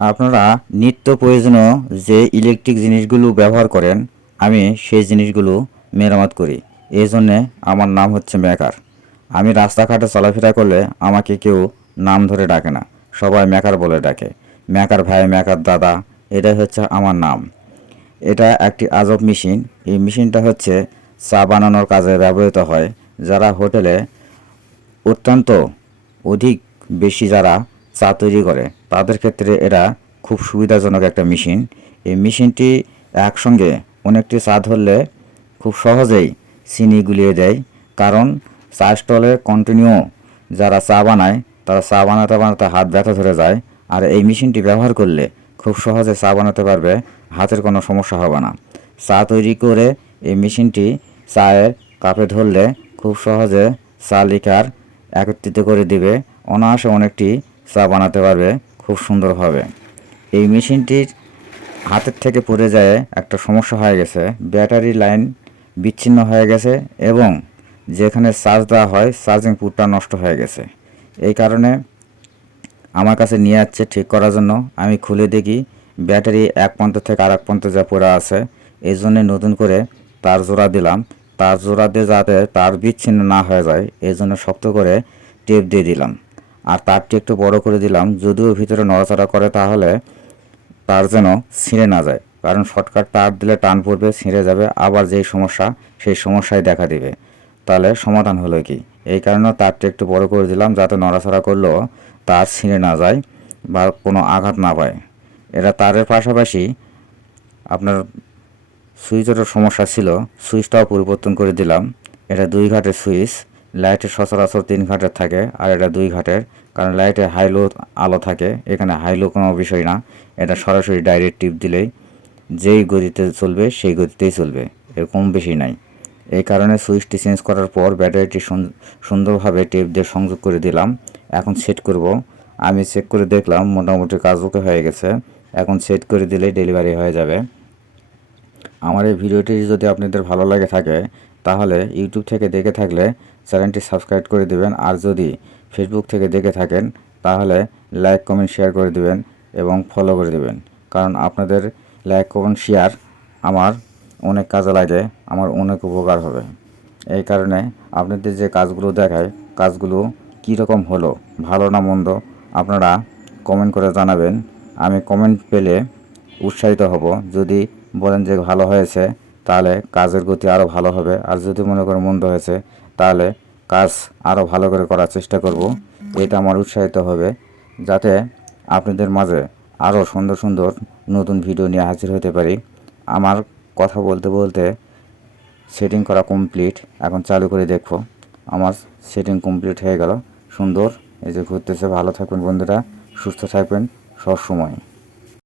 আপনারা নিত্য প্রয়োজনীয় যে ইলেকট্রিক জিনিসগুলো ব্যবহার করেন, আমি সেই জিনিসগুলো মেরামত করি। এই জন্যে আমার নাম হচ্ছে মেকার। আমি রাস্তাঘাটে চলাফেরা করলে আমাকে কেউ নাম ধরে ডাকে না, সবাই মেকার বলে ডাকে। মেকার ভাই, মেকার দাদা, এটাই হচ্ছে আমার নাম। এটা একটি আজব মেশিন। এই মেশিনটা হচ্ছে চা বানানোর কাজে ব্যবহৃত হয়। যারা হোটেলে অত্যন্ত অধিক বেশি যারা চা তৈরি করে তাদের ক্ষেত্রে এটা খুব সুবিধাজনক একটা মেশিন। এই মেশিনটি একসঙ্গে অনেকটি চা ধরলে খুব সহজেই চিনি গুলিয়ে দেয়। কারণ চা স্টলে কন্টিনিউ যারা চা বানায় তারা চা বানাতে বানাতে হাত ব্যথা ধরে যায়। আর এই মেশিনটি ব্যবহার করলে খুব সহজে চা বানাতে পারবে, হাতের কোনো সমস্যা হবে না। চা তৈরি করে এই মেশিনটি চায়ের কাপে ধরলে খুব সহজে চা লিকার একত্রিত করে দিবে, অনায়াসে অনেকটি চা বানাতে পারবে খুব সুন্দরভাবে। এই মেশিনটির হাতের থেকে পড়ে যায় একটা সমস্যা হয়ে গেছে, ব্যাটারি লাইন বিচ্ছিন্ন হয়ে গেছে এবং যেখানে চার্জ দেওয়া হয় চার্জিং পুটটা নষ্ট হয়ে গেছে। এই কারণে আমার কাছে নিয়ে যাচ্ছে ঠিক করার জন্য। আমি খুলে দেখি ব্যাটারি এক প্রান্ত থেকে আর এক প্রান্তে যা পড়ে আছে। এই জন্যে নতুন করে তার জোড়া দিলাম। তার জোড়া দিয়ে যাতে তার বিচ্ছিন্ন না হয়ে যায় এই জন্য শক্ত করে টেপ দিয়ে দিলাম। আর তারটি একটু বড় করে দিলাম, যদিও ভিতরে নড়াচড়া করে তাহলে তার যেন ছিঁড়ে না যায়। কারণ শর্টকাট তার দিলে টান পড়বে, ছিঁড়ে যাবে, আবার যেই সমস্যা সেই সমস্যায় দেখা দিবে। তাহলে সমাধান হলো কি, এই কারণে তারটা একটু বড় করে দিলাম যাতে নড়াচড়া করলেও তার ছিঁড়ে না যায় বা কোনো আঘাত না পায়। এটা তারের পাশাপাশি আপনার সুইচেরও সমস্যা ছিল, সুইচটাও পরিবর্তন করে দিলাম। এটা 2 ঘাটের সুইচ। লাইটের সচরাচর 3 ঘাটের থাকে আর এটা 2 ঘাটের। কারণ লাইটে হাইলো আলো থাকে, এখানে হাইলো কোনো বিষয় না। এটা সরাসরি ডাইরেক্ট টিপ দিলেই যেই গতিতে চলবে সেই গতিতেই চলবে, এর কম বেশি নাই। এই কারণে সুইচটি চেঞ্জ করার পর ব্যাটারিটি সুন্দরভাবে টেপ দিয়ে সংযোগ করে দিলাম। এখন সেট করব। আমি চেক করে দেখলাম মোটামুটি কাজ ওকে হয়ে গেছে। এখন সেট করে দিলেই ডেলিভারি হয়ে যাবে। আমার এই ভিডিওটি যদি আপনাদের ভালো লাগে থাকে তাহলে ইউটিউব থেকে দেখে থাকলে চ্যানেলটি সাবস্ক্রাইব করে দেবেন। আর যদি ফেসবুক থেকে দেখে থাকেন তাহলে লাইক কমেন্ট শেয়ার করে দেবেন এবং ফলো করে দেবেন। কারণ আপনাদের লাইক কমেন্ট শেয়ার আমার অনেক কাজে লাগে, আমার অনেক উপকার হবে। এই কারণে আপনাদের যে কাজগুলো দেখায় কাজগুলো কীরকম হলো, ভালো না মন্দ, আপনারা কমেন্ট করে জানাবেন। আমি কমেন্ট পেলে উৎসাহিত হব। যদি বলেন যে ভালো হয়েছে তাহলে কাজের গতি আরও ভালো হবে, আর যদি মনে করেন মন্দ হয়েছে তাহলে কাজ আরও ভালো করে করার চেষ্টা করব। এটা আমার উৎসাহিত হবে যাতে আপনাদের মাঝে আরও সুন্দর সুন্দর নতুন ভিডিও নিয়ে হাজির হতে পারি। আমার কথা বলতে বলতে সেটিং করা কমপ্লিট। এখন চালু করে দেখো, আমার সেটিং কমপ্লিট হয়ে গেল। সুন্দর এই যে ঘুরতেছে। ভালো থাকবেন বন্ধুরা, সুস্থ থাকবেন সব সময়।